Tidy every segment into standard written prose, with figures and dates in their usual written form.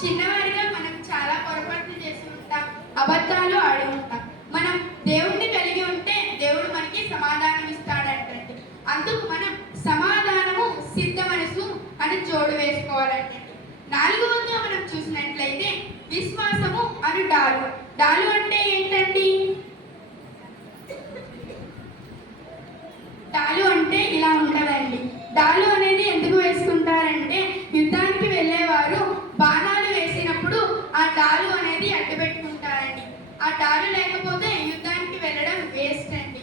చిన్నవారిగా మనం చాలా పొరపాట్లు చేసి ఉంటాం, అబద్ధాలు ఆడి ఉంటాం. మనం దేవుణ్ణి కలిగి ఉంటే దేవుడు మనకి సమాధానం ఇస్తాడంటండి. అందుకు మనం సమాధానము సిద్ధ మనసు అని జోడు వేసుకోవాలంటండి. నాలుగవదిగా మనం చూసినట్లయితే విశ్వాసము అని డాలు. డాలు అంటే ఏంటండి? డాలు అంటే ఇలా ఉండదండి. డాలు అనేది ఎందుకు వేసుకుంటారంటే యుద్ధానికి వెళ్ళేవారు బాణాలు వేసినప్పుడు ఆ డాలు అనేది అడ్డు పెట్టుకుంటారండి. ఆ డాలు లేకపోతే యుద్ధానికి వెళ్ళడం వేస్ట్ అండి.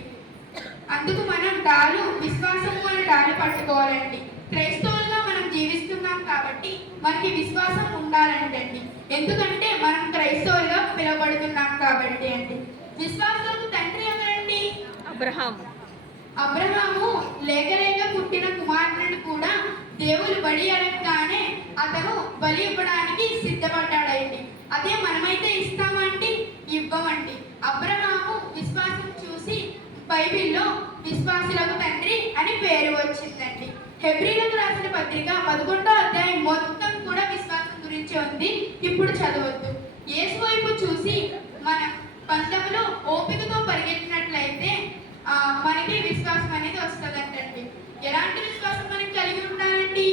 అందుకు మనం డాలు, విశ్వాసము అనే డాలు పట్టుకోవాలండి. క్రైస్తవులుగా మనం జీవిస్తున్నాం కాబట్టి మనకి విశ్వాసం ఉండాలంటండి. ఎందుకంటే మనం క్రైస్తవులుగా పిలువబడుతున్నాం కాబట్టి అండి. విశ్వాసము తండ్రి ఎవరండి? అబ్రహాము లేక పుట్టిన కుమారుని కూడా దేవుడు బలి అడగగానే అతను బలి ఇవ్వడానికి సిద్ధపడ్డాడండి. అదే మనమైతే ఇస్తామండి? ఇవ్వమండి. అబ్రహాము విశ్వాసం చూసి బైబిల్లో విశ్వాసులకు తండ్రి అని పేరు వచ్చిందండి. హెబ్రీలకు రాసిన పత్రిక 11వ అధ్యాయం మొత్తం కూడా విశ్వాసం గురించి ఉంది. ఇప్పుడు చదవద్దు. యేసు వైపు చూసి మన పందెంలో ఓపికతో పరిగెత్తినట్లయితే మనకి విశ్వాసం అనేది వస్తుందంటండి. ఎలాంటి విశ్వాసం మనకి కలిగి ఉండాలండి?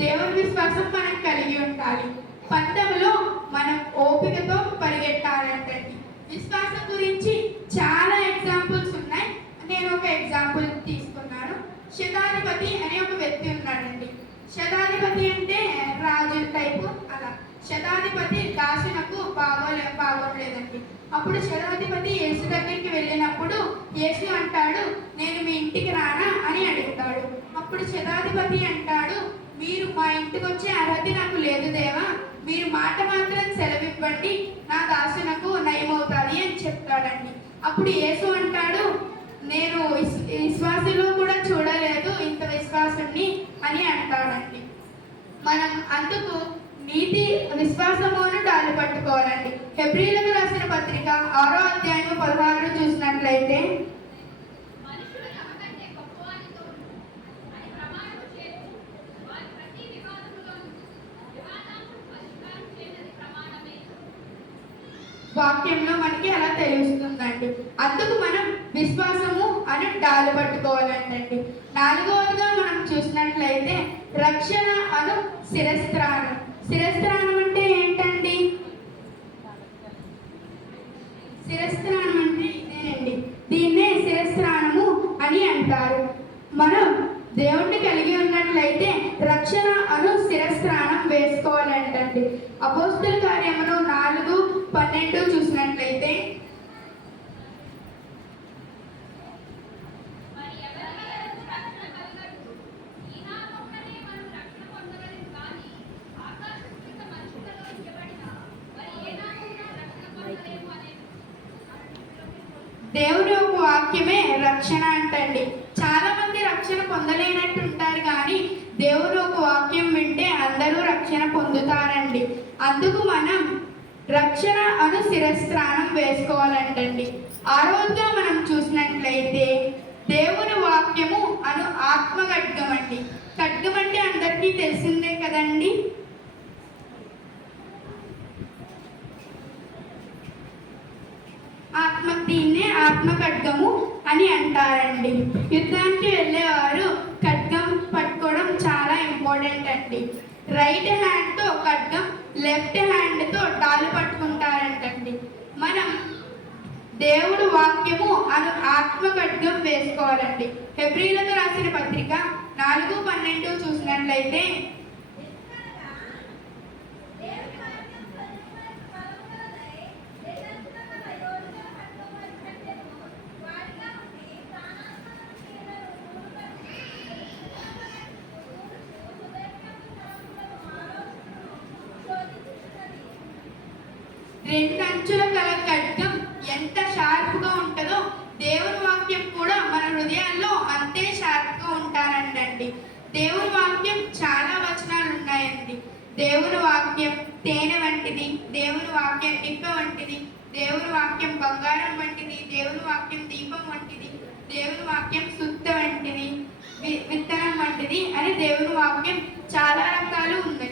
దేవుని విశ్వాసం మనం కలిగి ఉండాలి. పందెంలో మనం ఓపికతో పరిగెట్టాలంటండి. విశ్వాసం గురించి చాలా ఎగ్జాంపుల్స్ ఉన్నాయి. నేను ఒక ఎగ్జాంపుల్ తీసుకున్నాను. శతాధిపతి అనే ఒక వ్యక్తి ఉన్నాడండి. శతాధిపతి అంటే రాజు టైపు అలా. శతాధిపతి దాసునకు బాగోలేదండి. అప్పుడు శతాధిపతి యేసు దగ్గరికి వెళ్ళినప్పుడు యేసు అంటాడు, నేను మీ ఇంటికి రానా అని అడుగుతాడు. అప్పుడు శతాధిపతి అంటాడు, మీరు మా ఇంటికి వచ్చే అర్హత నాకు లేదు దేవా, మీరు మాట మాత్రం సెలవివ్వండి, నా దాసునకు నయమవుతుంది అని చెప్తాడండి. అప్పుడు యేసు అంటాడు, నేను విశ్వాసులు కూడా చూడలేదు ఇంత విశ్వాసాన్ని అని అంటాడండి. మనం అందుకు నీతి విశ్వాసమును డాలు పట్టుకోవాలండి. హెబ్రీలకు రాసిన పత్రిక 6వ అధ్యాయం 16 చూసినట్లయితే వాక్యంలో మనకి అలా తెలుస్తుందండి. అందుకు మనం విశ్వాసము అని డాలు పట్టుకోవాలంటండి. నాలుగవదిగా మనం చూసినట్లయితే రక్షణ అను శిరస్త్రాణం. శిరస్త్రాణం అంటే ఏంటండి? శిరస్త్రాణం అంటే ఇదేనండి. దీన్నే శిరస్త్రాణము అని అంటారు. మనం దేవుణ్ణి కలిగి ఉన్నట్లయితే రక్షణ అను శిరస్త్రాణం వేసుకోవాలంటండి. అపోస్తుల కార్యములు 4:12 చూసినట్లయితే దేవుని యొక్క వాక్యమే రక్షణ అంటండి. చాలా మంది రక్షణ పొందలేనట్టు ఉంటారు, కానీ దేవుని యొక్క వాక్యం వింటే అందరూ రక్షణ పొందుతారండి. అందుకు మనం రక్షణ అను శిరస్త్రాణం వేసుకోవాలంటండి. ఆరోగ్యంగా మనం చూసినట్లయితే దేవుని వాక్యము అను ఆత్మ ఖడ్గం అండి. ఖడ్గం అంటే అందరికీ తెలిసిందే కదండి. దీన్నే ఆత్మ ఖడ్గము అని అంటారండి. యుద్ధానికి వెళ్ళేవారు ఖడ్గం పట్టుకోవడం చాలా ఇంపార్టెంట్ అండి. రైట్ హ్యాండ్తో ఖడ్గం, లెఫ్ట్ హ్యాండ్తో డాలు పట్టుకుంటారంటండి. మనం దేవుడు వాక్యము అను ఆత్మ ఖడ్గం వేసుకోవాలండి. హెబ్రీలకు రాసిన పత్రిక 4:12 చూసినట్లయితే రెండు అంచుల గల ఖడ్గం ఎంత షార్ప్గా ఉంటుందో దేవుని వాక్యం కూడా మన హృదయాల్లో అంతే షార్ప్గా ఉంటారంటండి. దేవుని వాక్యం చాలా వచనాలు ఉన్నాయండి. దేవుని వాక్యం తేనె వంటిది, దేవుని వాక్యం నిప్ప వంటిది, దేవుని వాక్యం బంగారం వంటిది, దేవుని వాక్యం దీపం వంటిది, దేవుని వాక్యం సుత్త వంటిది, విత్తనం వంటిది అని దేవుని వాక్యం చాలా రకాలు ఉన్నాయి.